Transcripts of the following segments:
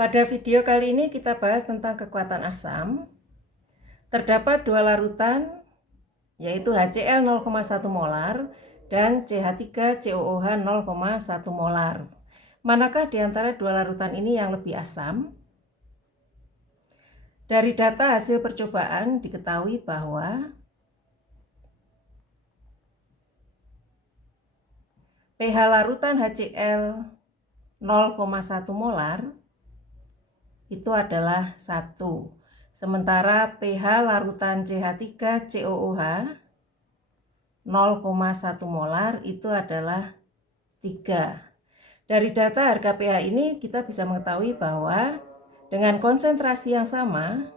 Pada video kali ini kita bahas tentang kekuatan asam. Terdapat dua larutan, yaitu HCl 0,1 molar dan CH3COOH 0,1 molar. Manakah di antara dua larutan ini yang lebih asam? Dari data hasil percobaan diketahui bahwa pH larutan HCl 0,1 molar itu adalah 1. Sementara pH larutan CH3COOH 0,1 molar itu adalah 3. Dari data harga pH ini kita bisa mengetahui bahwa dengan konsentrasi yang sama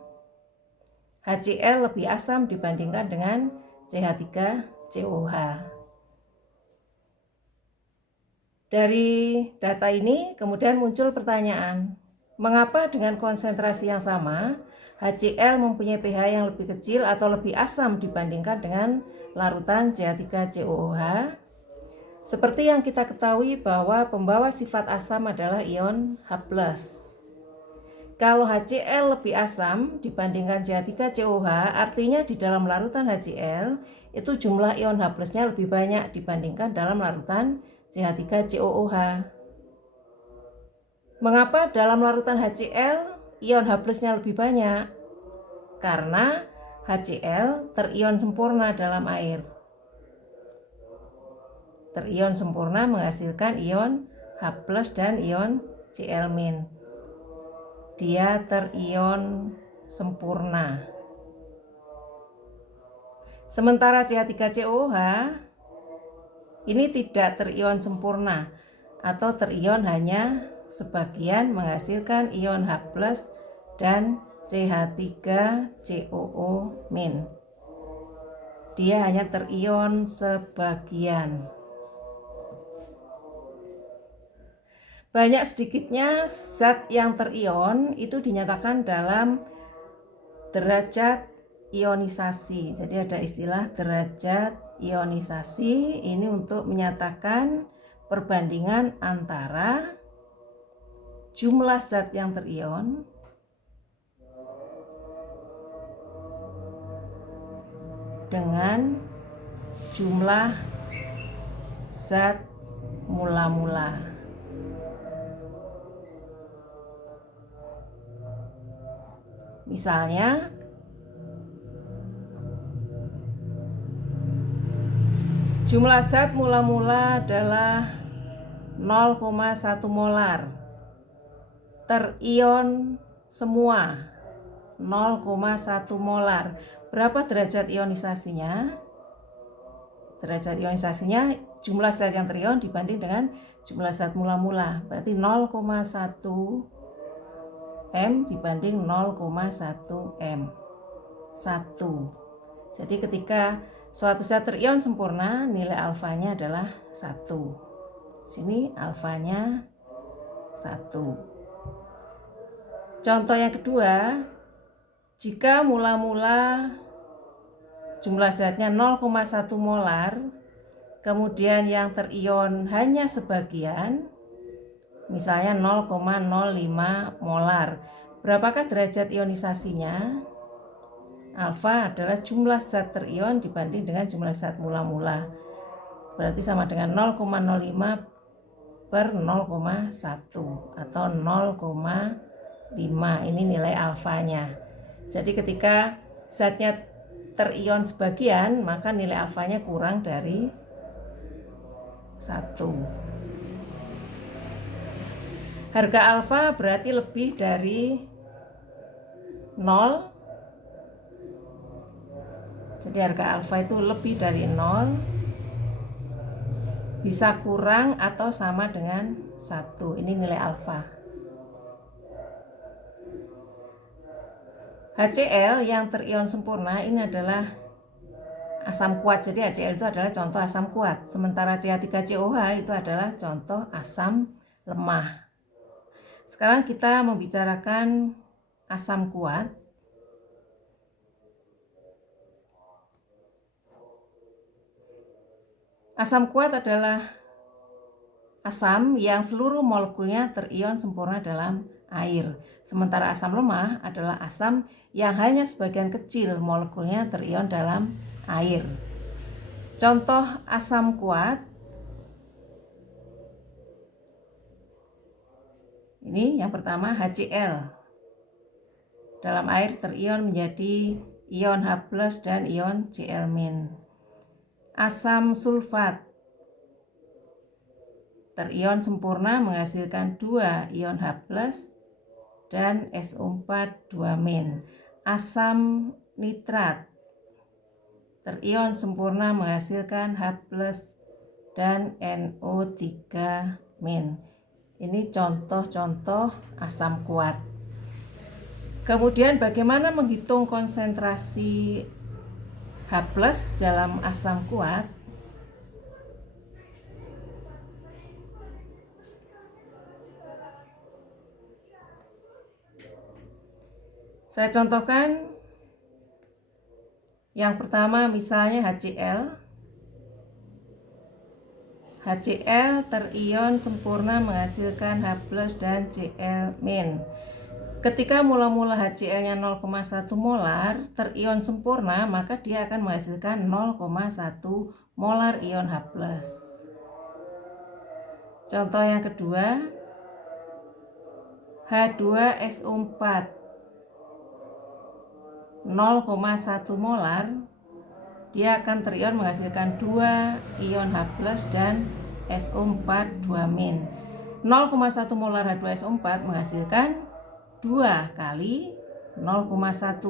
HCl lebih asam dibandingkan dengan CH3COOH. Dari data ini kemudian muncul pertanyaan, mengapa dengan konsentrasi yang sama HCl mempunyai pH yang lebih kecil atau lebih asam dibandingkan dengan larutan CH3COOH? Seperti yang kita ketahui bahwa pembawa sifat asam adalah ion H+. Kalau HCl lebih asam dibandingkan CH3COOH, artinya di dalam larutan HCl itu jumlah ion H+-nya lebih banyak dibandingkan dalam larutan CH3COOH. Mengapa dalam larutan HCl ion H+-nya lebih banyak? Karena HCl terion sempurna dalam air. Terion sempurna menghasilkan ion H+ dan ion Cl-. Dia terion sempurna. Sementara CH3COOH ini tidak terion sempurna atau terion hanya sebagian menghasilkan ion H+ dan CH3COO-. Dia hanya terion sebagian. Banyak sedikitnya zat yang terion itu dinyatakan dalam derajat ionisasi. Jadi ada istilah derajat ionisasi, ini untuk menyatakan perbandingan antara jumlah zat yang terion dengan jumlah zat mula-mula. Misalnya, jumlah zat mula-mula adalah 0,1 molar. Terion semua 0,1 molar. Berapa derajat ionisasinya? Derajat ionisasinya jumlah zat yang terion dibanding dengan jumlah zat mula-mula. Berarti 0,1 M dibanding 0,1 M. 1. Jadi ketika suatu zat terion sempurna, nilai alfanya adalah 1. Sini alfanya 1. Contoh yang kedua, jika mula-mula jumlah zatnya 0,1 molar, kemudian yang terion hanya sebagian, misalnya 0,05 molar. Berapakah derajat ionisasinya? Alfa adalah jumlah zat terion dibanding dengan jumlah zat mula-mula. Berarti sama dengan 0,05 per 0,1 atau 0,5. Ini nilai alfanya. Jadi ketika zatnya terion sebagian, maka nilai alfanya kurang dari 1. Harga alfa berarti lebih dari 0. Jadi harga alfa itu lebih dari 0, bisa kurang atau sama dengan 1. Ini nilai alfa. HCl yang terion sempurna ini adalah asam kuat. Jadi HCl itu adalah contoh asam kuat. Sementara CH3COOH itu adalah contoh asam lemah. Sekarang kita membicarakan asam kuat. Asam kuat adalah asam yang seluruh molekulnya terion sempurna dalam air. Sementara asam lemah adalah asam yang hanya sebagian kecil molekulnya terion dalam air. Contoh asam kuat. Ini yang pertama HCl. Dalam air terion menjadi ion H+ dan ion Cl-. Asam sulfat terion sempurna menghasilkan 2 ion H+ dan SO4 2-. Asam nitrat terion sempurna menghasilkan H+ dan NO3-. Ini contoh-contoh asam kuat. Kemudian bagaimana menghitung konsentrasi H+ dalam asam kuat? Saya contohkan yang pertama misalnya HCl. HCl terion sempurna menghasilkan H+ dan Cl-. Ketika mula-mula HCl-nya 0,1 molar terion sempurna, maka dia akan menghasilkan 0,1 molar ion H+. Contoh yang kedua, H2SO4 0,1 molar, dia akan terion menghasilkan 2 ion H+ dan SO4 2-. 0,1 molar H2SO4 menghasilkan 2 kali 0,1,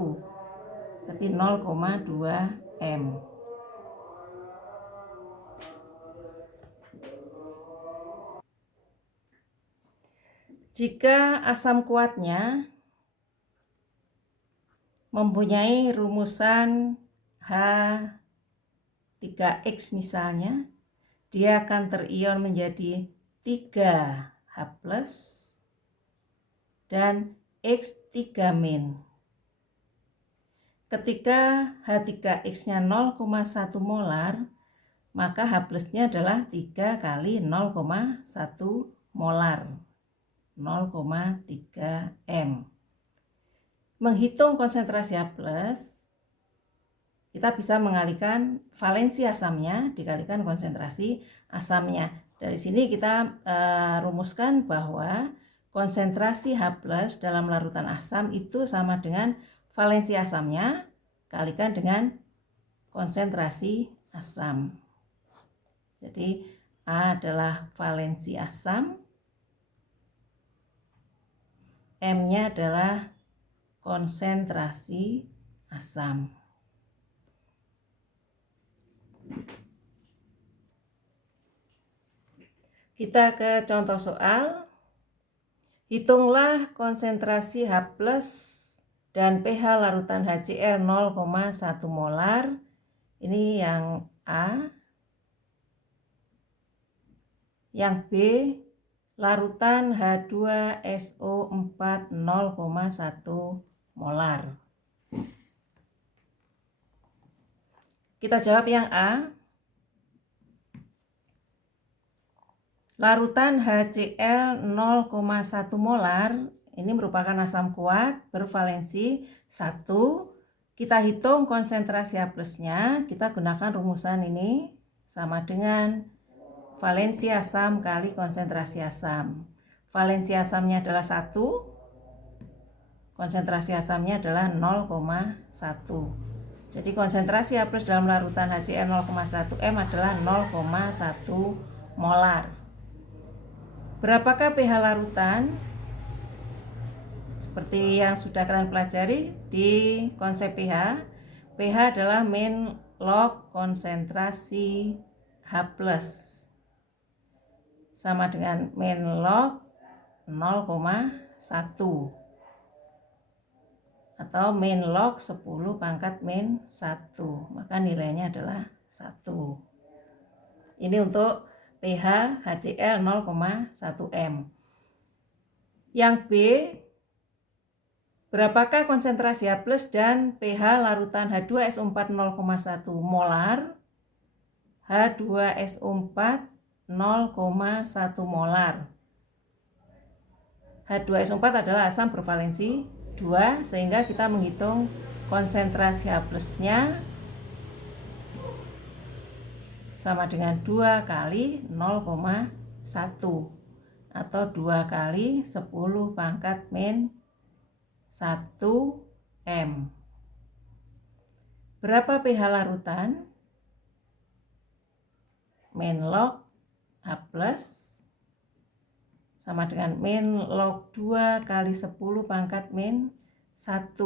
berarti 0,2 M. Jika asam kuatnya mempunyai rumusan H3X misalnya, dia akan terion menjadi 3H+ dan X3-. Ketika H3X-nya 0,1 molar, maka H+-nya adalah 3 kali 0,1 molar, 0,3 M. Menghitung konsentrasi H+, kita bisa mengalihkan valensi asamnya dikalikan konsentrasi asamnya. Dari sini kita rumuskan bahwa konsentrasi H+ dalam larutan asam itu sama dengan valensi asamnya kalikan dengan konsentrasi asam. Jadi A adalah valensi asam, M-nya adalah konsentrasi asam. Kita ke contoh soal. Hitunglah konsentrasi H+ dan pH larutan HCl 0,1 molar. Ini yang A. Yang B, larutan H2SO4 0,1 molar. Kita jawab yang A. Larutan HCl 0,1 molar ini merupakan asam kuat bervalensi 1. Kita hitung konsentrasi H+-nya, kita gunakan rumusan ini sama dengan valensi asam kali konsentrasi asam. Valensi asamnya adalah 1, konsentrasi asamnya adalah 0,1. Jadi konsentrasi H+ dalam larutan HCl 0,1 M adalah 0,1 molar. Berapakah pH larutan? Seperti yang sudah kalian pelajari di konsep pH, pH adalah min log konsentrasi H+, sama dengan min log 0,1 atau min log 10 pangkat min 1, maka nilainya adalah 1. Ini untuk pH HCl 0,1 M. Yang B, berapakah konsentrasi H+ dan pH larutan H2SO4 0,1 molar? H2SO4 0,1 molar. H2SO4 adalah asam bervalensi 2, sehingga kita menghitung konsentrasi H plusnya sama dengan 2 kali 0,1 atau 2 kali 10 pangkat min 1 M. Berapa pH larutan? Min log H plus sama dengan min log 2 kali 10 pangkat min 1.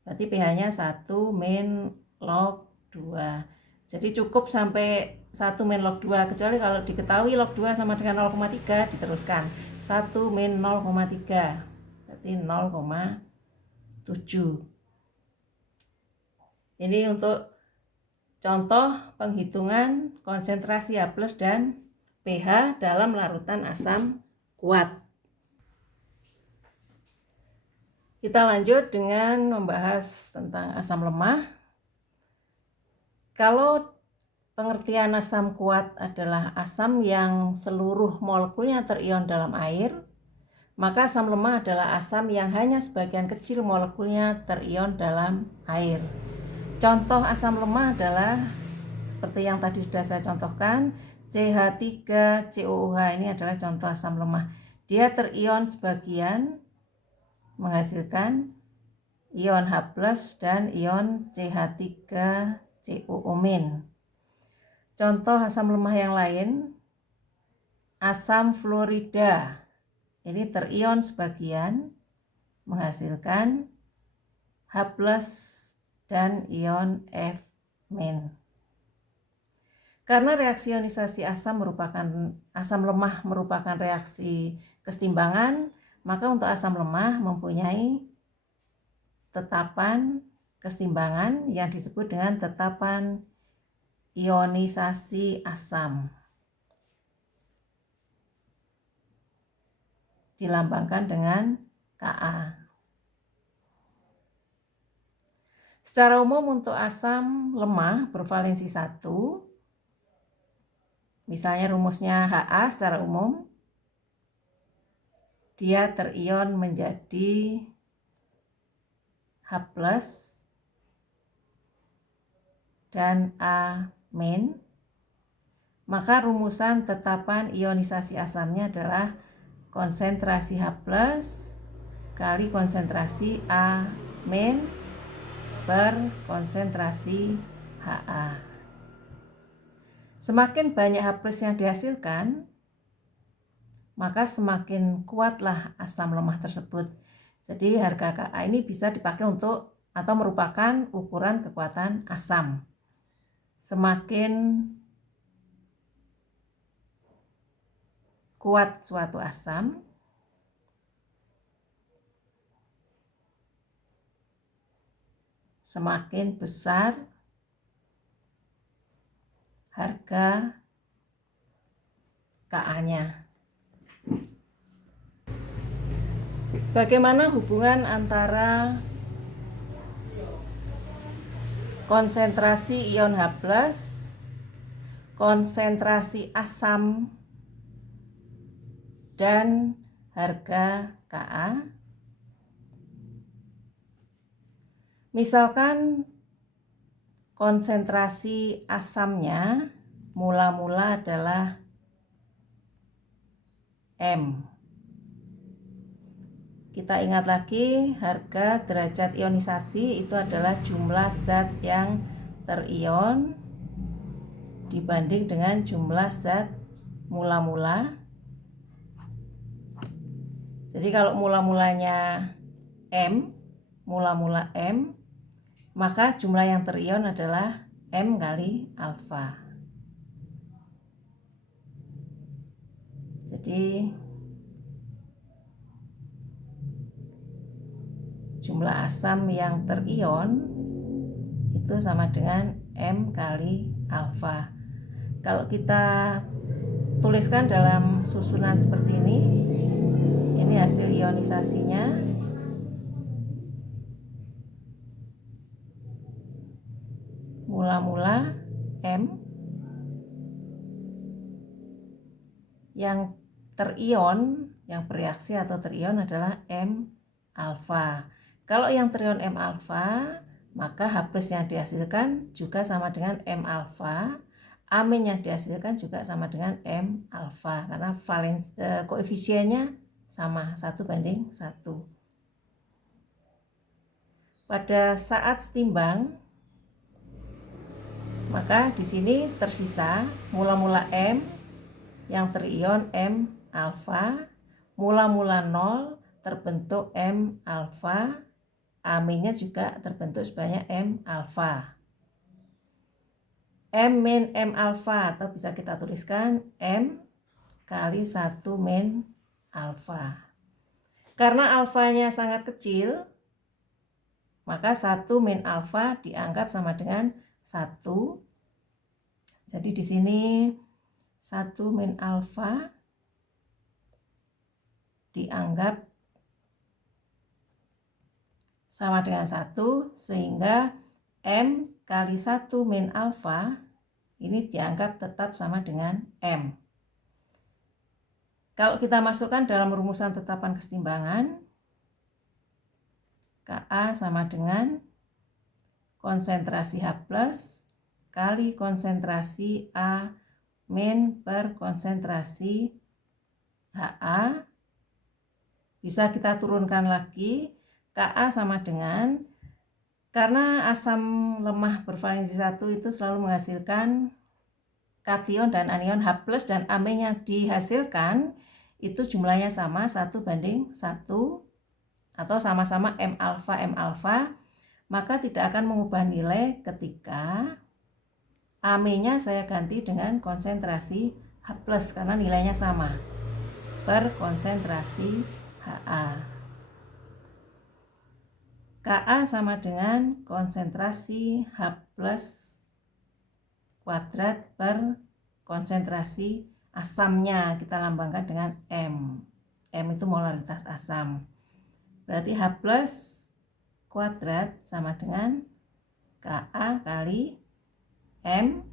Berarti pH-nya 1 min log 2. Jadi cukup sampai 1 min log 2, kecuali kalau diketahui log 2 sama dengan 0,3 diteruskan 1 min 0,3, berarti 0,7. Ini untuk contoh penghitungan konsentrasi H plus dan pH dalam larutan asam kuat. Kita lanjut dengan membahas tentang asam lemah. Kalau pengertian asam kuat adalah asam yang seluruh molekulnya terion dalam air, maka asam lemah adalah asam yang hanya sebagian kecil molekulnya terion dalam air. Contoh asam lemah adalah seperti yang tadi sudah saya contohkan, CH3COOH ini adalah contoh asam lemah. Dia terion sebagian menghasilkan ion H+ dan ion CH3COO-. Contoh asam lemah yang lain, asam fluorida. Ini terion sebagian menghasilkan H+ dan ion F-. Karena reaksi ionisasi asam lemah merupakan reaksi kesetimbangan, maka untuk asam lemah mempunyai tetapan kesetimbangan yang disebut dengan tetapan ionisasi asam, dilambangkan dengan Ka. Secara umum untuk asam lemah bervalensi 1, misalnya rumusnya Ha secara umum, dia terion menjadi H+ dan A-, maka rumusan tetapan ionisasi asamnya adalah konsentrasi H+ kali konsentrasi A- per konsentrasi Ha. Semakin banyak H+ yang dihasilkan, maka semakin kuatlah asam lemah tersebut. Jadi harga Ka ini bisa dipakai untuk atau merupakan ukuran kekuatan asam. Semakin kuat suatu asam, semakin besar harga Ka-nya. Bagaimana hubungan antara konsentrasi ion H+, konsentrasi asam, dan harga Ka? Misalkan konsentrasi asamnya mula-mula adalah M. Kita ingat lagi, harga derajat ionisasi itu adalah jumlah zat yang terion dibanding dengan jumlah zat mula-mula. Jadi kalau mula-mulanya M, maka jumlah yang terion adalah M kali alfa. Jadi jumlah asam yang terion itu sama dengan M kali alfa. Kalau kita tuliskan dalam susunan seperti ini hasil ionisasinya. Mula-mula M, yang terion, yang bereaksi atau terion adalah M alfa. Kalau yang terion M alfa, maka H+ yang dihasilkan juga sama dengan M alfa. Amin yang dihasilkan juga sama dengan M alfa karena koefisiennya sama 1:1. Pada saat setimbang, maka di sini tersisa mula-mula M yang terion M alfa, mula-mula 0 terbentuk M alfa, aminnya juga terbentuk sebanyak M alfa. M min M alfa atau bisa kita tuliskan M kali 1 min alfa. Karena alfanya sangat kecil, maka 1 min alfa dianggap sama dengan 1. Jadi di sini 1 min alfa dianggap sama dengan 1, sehingga M kali 1 min alfa ini dianggap tetap sama dengan M. Kalau kita masukkan dalam rumusan tetapan kesetimbangan, Ka sama dengan konsentrasi H+ kali konsentrasi A min per konsentrasi Ha. Bisa kita turunkan lagi, Ka sama dengan, karena asam lemah bervalensi 1 itu selalu menghasilkan kation dan anion H+ dan amin yang dihasilkan itu jumlahnya sama 1:1 atau sama-sama M alfa, maka tidak akan mengubah nilai ketika aminnya saya ganti dengan konsentrasi H+ karena nilainya sama per konsentrasi Ha. Ka sama dengan konsentrasi H+ kuadrat per konsentrasi asamnya, kita lambangkan dengan M. M itu molaritas asam. Berarti H+ kuadrat sama dengan Ka kali M.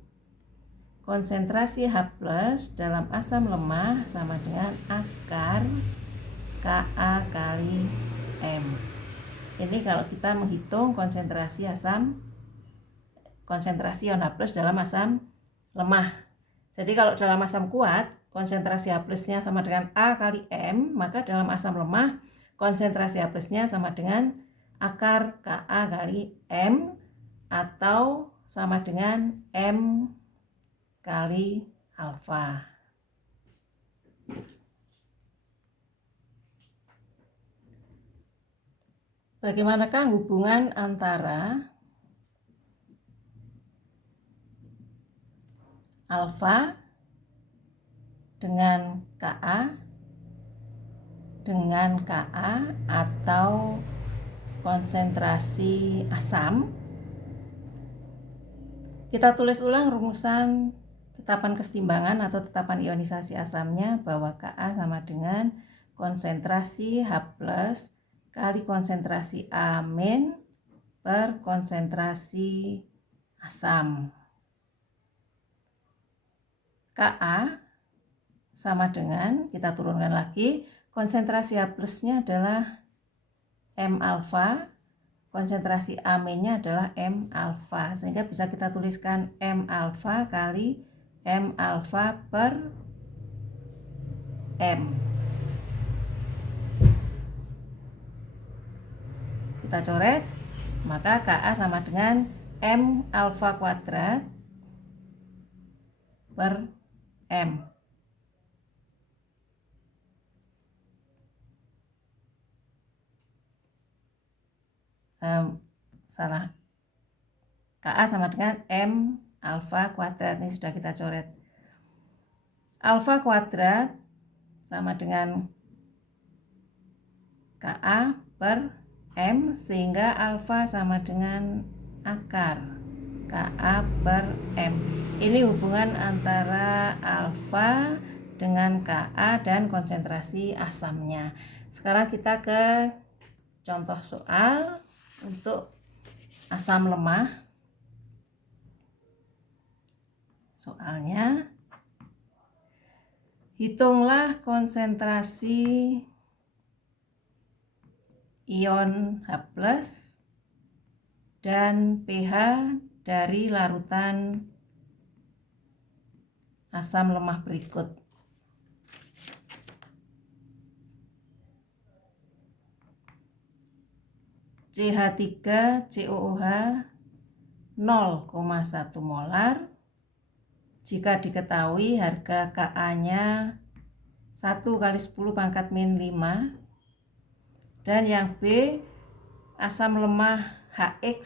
Konsentrasi H+ dalam asam lemah sama dengan akar Ka kali M. Ini kalau kita menghitung konsentrasi ion H+ dalam asam lemah. Jadi kalau dalam asam kuat, konsentrasi H+-nya sama dengan A kali M, maka dalam asam lemah konsentrasi H+-nya sama dengan akar Ka kali M atau sama dengan M kali alfa. Bagaimanakah hubungan antara alfa dengan Ka atau konsentrasi asam? Kita tulis ulang rumusan tetapan kesetimbangan atau tetapan ionisasi asamnya, bahwa Ka sama dengan konsentrasi H+ kali konsentrasi amin per konsentrasi asam. Ka sama dengan, kita turunkan lagi, konsentrasi H+-nya adalah M alfa, konsentrasi aminnya adalah M alfa, sehingga bisa kita tuliskan M alfa kali M alfa per M. Kita coret, maka Ka sama dengan M alfa kuadrat per M. Ka sama dengan M alfa kuadrat, ini sudah kita coret. Alfa kuadrat sama dengan Ka per M, sehingga alfa sama dengan akar Ka per M. Ini hubungan antara alfa dengan Ka dan konsentrasi asamnya. Sekarang kita ke contoh soal untuk asam lemah. Soalnya, Hitunglah konsentrasi ion H+ dan pH dari larutan asam lemah berikut. CH3COOH 0,1 molar. Jika diketahui harga Ka-nya 1 kali 10 pangkat min 5. Dan yang B, asam lemah HX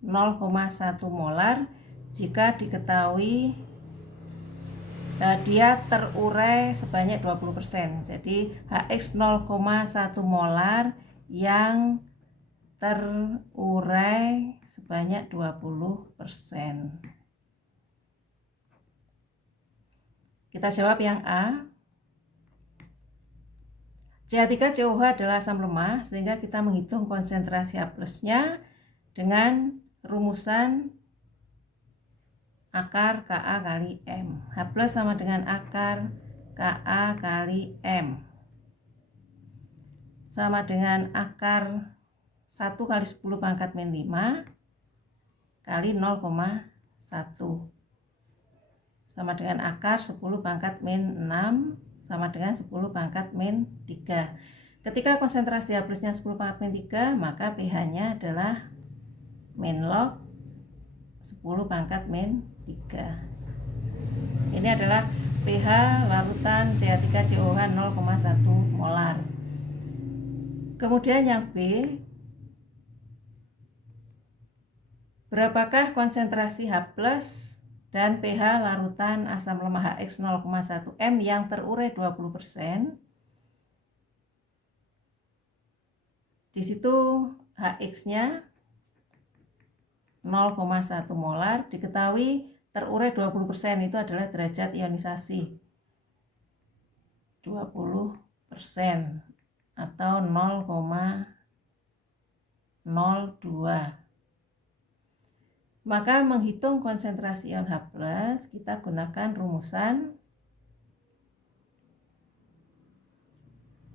0,1 molar. Jika diketahui dia terurai sebanyak 20%. Jadi HX 0,1 molar yang terurai sebanyak 20%. Kita jawab yang A. CH3COOH adalah asam lemah, sehingga kita menghitung konsentrasi H+-nya dengan rumusan akar Ka kali M. H+ sama dengan akar Ka kali M. Sama dengan akar 1 kali 10 pangkat min 5 kali 0,1. Sama dengan akar 10 pangkat min 6 sama dengan 10 pangkat min 3. Ketika konsentrasi H+-nya 10 pangkat min 3, maka pH-nya adalah min log 10 pangkat min 3. Ini adalah pH larutan CH3COOH 0,1 molar. Kemudian yang B, berapakah konsentrasi H+ dan pH larutan asam lemah HX 0,1 M yang terurai 20%? Di situ HX-nya 0,1 molar, diketahui terurai 20% itu adalah derajat ionisasi 20% atau 0,02. Maka menghitung konsentrasi ion H+, kita gunakan rumusan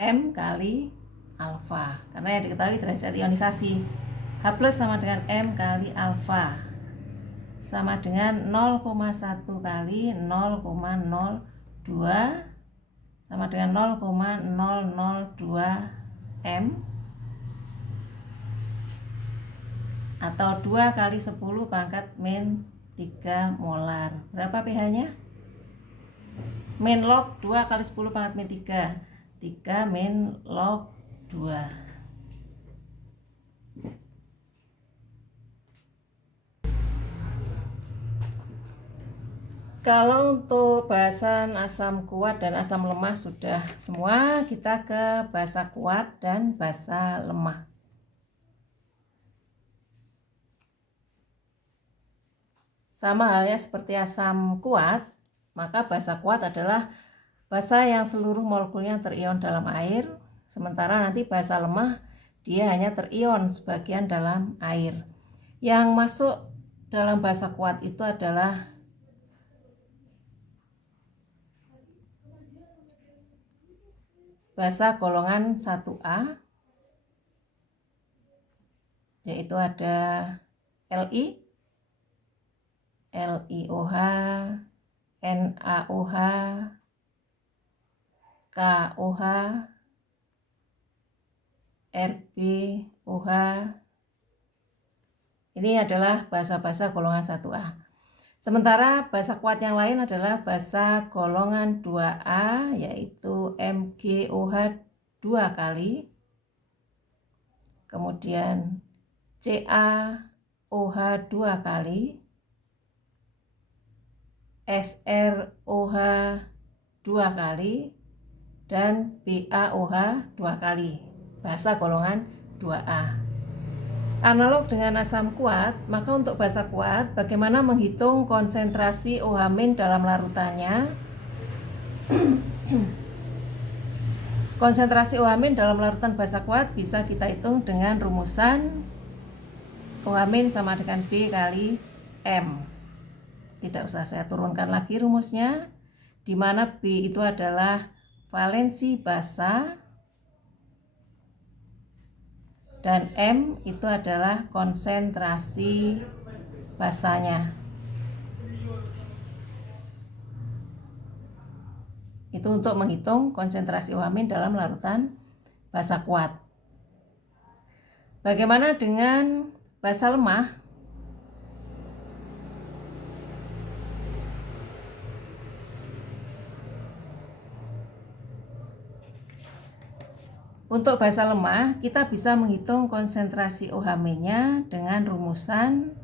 M kali alfa, karena yang diketahui derajat ionisasi. H+ sama dengan M kali alfa, sama dengan 0,1 kali 0,02 sama dengan 0,002 M, atau 2 kali 10 pangkat min 3 molar. Berapa pH-nya? Min log 2 kali 10 pangkat min 3. 3 min log 2. Kalau untuk bahasan asam kuat dan asam lemah sudah semua, kita ke basa kuat dan basa lemah. Sama halnya seperti asam kuat, maka basa kuat adalah basa yang seluruh molekulnya terion dalam air, sementara nanti basa lemah dia hanya terion sebagian dalam air. Yang masuk dalam basa kuat itu adalah basa golongan 1A, yaitu ada Li, LiOH, NaOH, KOH, RbOH. Ini adalah basa-basa golongan 1A. Sementara basa kuat yang lain adalah basa golongan 2A, yaitu MgOH 2 kali, kemudian CaOH 2 kali, SrOH 2 kali, dan BaOH 2 kali, basa golongan 2A. Analog dengan asam kuat, maka untuk basa kuat, bagaimana menghitung konsentrasi OH- dalam larutannya? Konsentrasi OH- dalam larutan basa kuat bisa kita hitung dengan rumusan OH- sama dengan B kali M. Tidak usah saya turunkan lagi rumusnya. di mana B itu adalah valensi basa dan M itu adalah konsentrasi basanya. Itu untuk menghitung konsentrasi OH- dalam larutan basa kuat. Bagaimana dengan basa lemah? Untuk basa lemah, kita bisa menghitung konsentrasi OH-nya dengan rumusan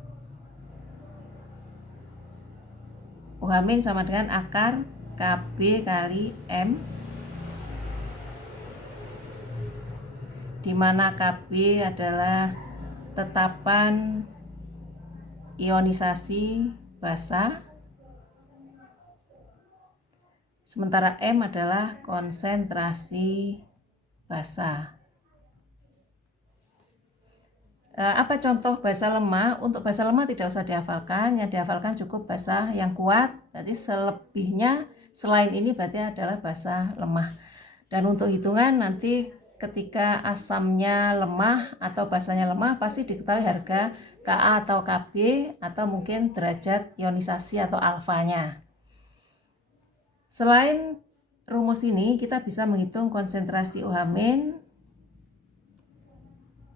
OH- sama dengan akar Kb kali M, di mana Kb adalah tetapan ionisasi basa, sementara M adalah konsentrasi basa. Apa contoh basa lemah? Untuk basa lemah tidak usah dihafalkan, yang dihafalkan cukup basa yang kuat, berarti selebihnya selain ini berarti adalah basa lemah. Dan untuk hitungan nanti ketika asamnya lemah atau basanya lemah pasti diketahui harga Ka atau Kb atau mungkin derajat ionisasi atau alfanya. Selain rumus ini kita bisa menghitung konsentrasi OH-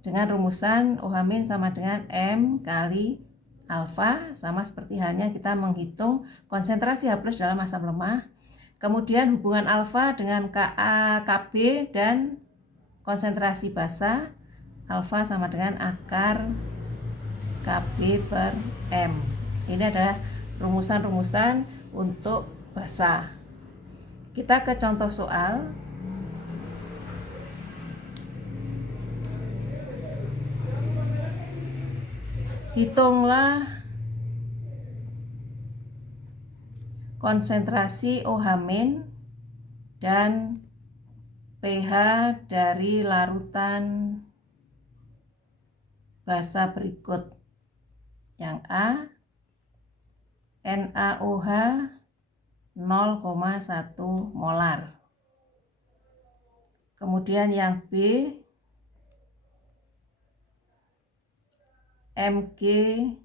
dengan rumusan OH- sama dengan M kali alfa, sama seperti halnya kita menghitung konsentrasi H+ dalam asam lemah. Kemudian hubungan alfa dengan Ka, Kb dan konsentrasi basa, alfa sama dengan akar Kb per M. Ini adalah rumusan-rumusan untuk basa. Kita ke contoh soal. Hitunglah konsentrasi OH- dan pH dari larutan basa berikut. Yang A, NaOH 0,1 molar. Kemudian yang B, MgOH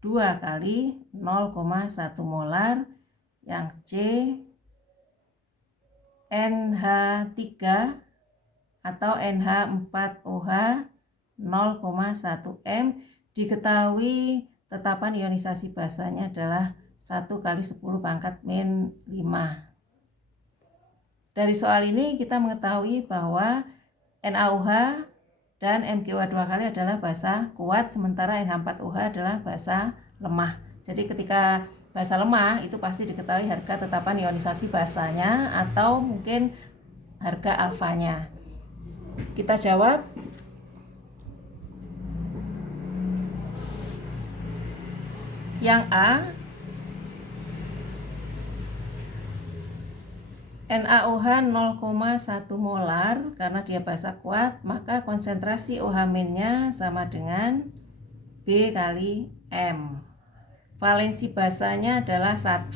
2 kali 0,1 molar. Yang C, NH3 atau NH4OH 0,1 M. Diketahui tetapan ionisasi basanya adalah 1 kali 10 pangkat min 5. Dari soal ini kita mengetahui bahwa NaOH dan MgOH 2 kali adalah basa kuat, sementara NH4OH adalah basa lemah. Jadi ketika basa lemah itu pasti diketahui harga tetapan ionisasi basanya atau mungkin harga alfanya. Kita jawab. Yang A, NaOH 0,1 molar karena dia basa kuat, maka konsentrasi OH- sama dengan B kali M. Valensi basanya adalah 1,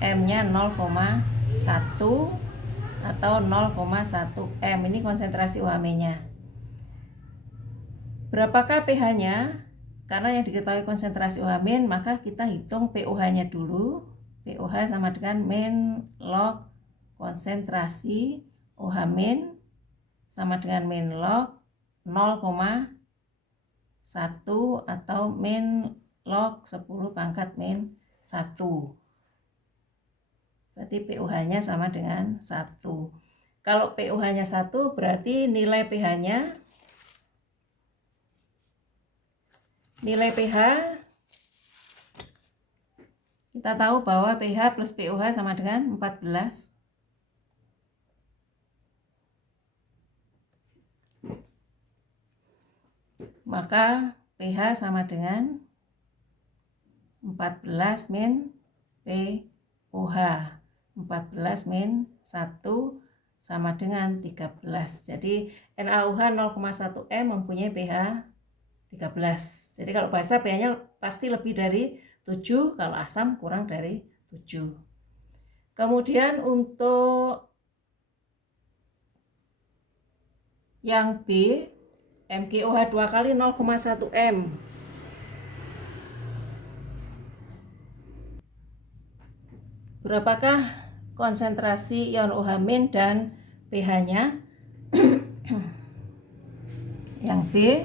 M-nya 0,1 atau 0,1 M. Ini konsentrasi OH-nya. Berapakah pH-nya? Karena yang diketahui konsentrasi OH- maka kita hitung pOH-nya dulu. pOH sama dengan min log konsentrasi OH- sama dengan min log 0,1 atau min log 10 pangkat min 1. Berarti pOH-nya sama dengan 1. Kalau pOH-nya 1 berarti nilai pH-nya, nilai pH kita tahu bahwa pH plus pOH sama dengan 14. Maka pH sama dengan 14 min pOH. 14 min 1 sama dengan 13. Jadi NaOH 0,1 M mempunyai pH 13. Jadi kalau basa pH-nya pasti lebih dari 7, kalau asam kurang dari 7. Kemudian untuk yang B, MgOH 2 kali 0,1 M. Berapakah konsentrasi ion OH- dan pH-nya? Yang B,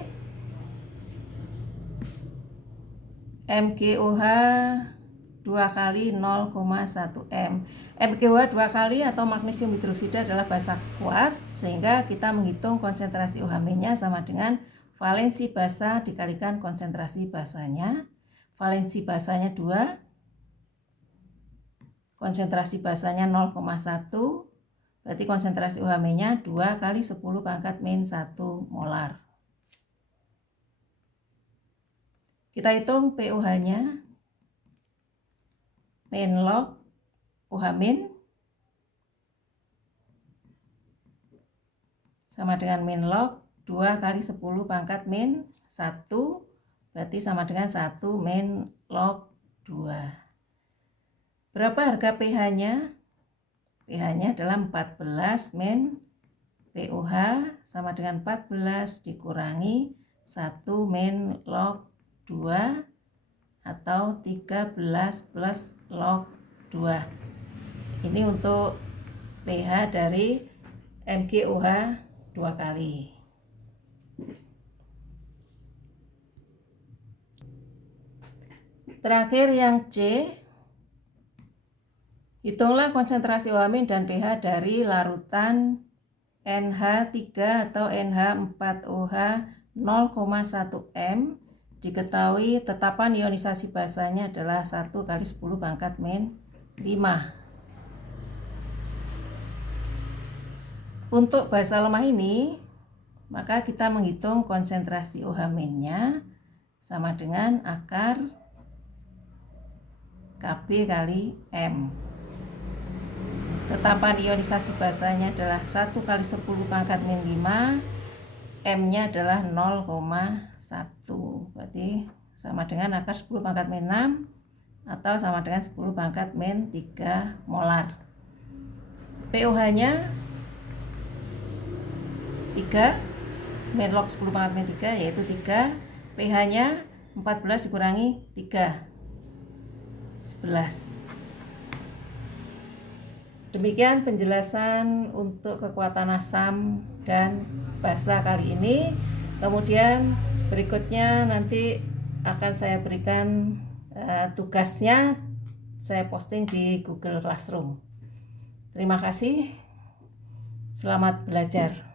MgOH 2 kali 0,1 M. MgOH 2 kali atau magnesium hidroksida adalah basa kuat, sehingga kita menghitung konsentrasi OH-nya sama dengan valensi basa dikalikan konsentrasi basanya. Valensi basanya 2, konsentrasi basanya 0,1, berarti konsentrasi OH-nya 2 kali 10 pangkat min 1 molar. Kita hitung pOH-nya, min log OH- sama dengan min log 2 kali 10 pangkat min 1, berarti sama dengan 1 min log 2. Berapa harga pH-nya? pH-nya adalah 14 min pOH sama dengan 14 dikurangi 1 min log 2 atau 13 plus log 2. Ini untuk pH dari MgOH 2 kali. Terakhir yang C, hitunglah konsentrasi OH- dan pH dari larutan NH3 atau NH4OH 0,1 M. Diketahui tetapan ionisasi basanya adalah 1 kali 10 pangkat min 5. Untuk basa lemah ini, maka kita menghitung konsentrasi OH-nya sama dengan akar Kb kali M. Tetapan ionisasi basanya adalah 1 kali 10 pangkat min 5, M-nya adalah 0,1, berarti sama dengan akar 10 pangkat min 6 atau sama dengan 10 pangkat min 3 molar. pOH-nya 3, min log 10 pangkat min 3 yaitu 3, pH-nya 14 dikurangi 3, 11. Demikian penjelasan untuk kekuatan asam dan basa kali ini. Kemudian berikutnya nanti akan saya berikan tugasnya, saya posting di Google Classroom. Terima kasih, selamat belajar.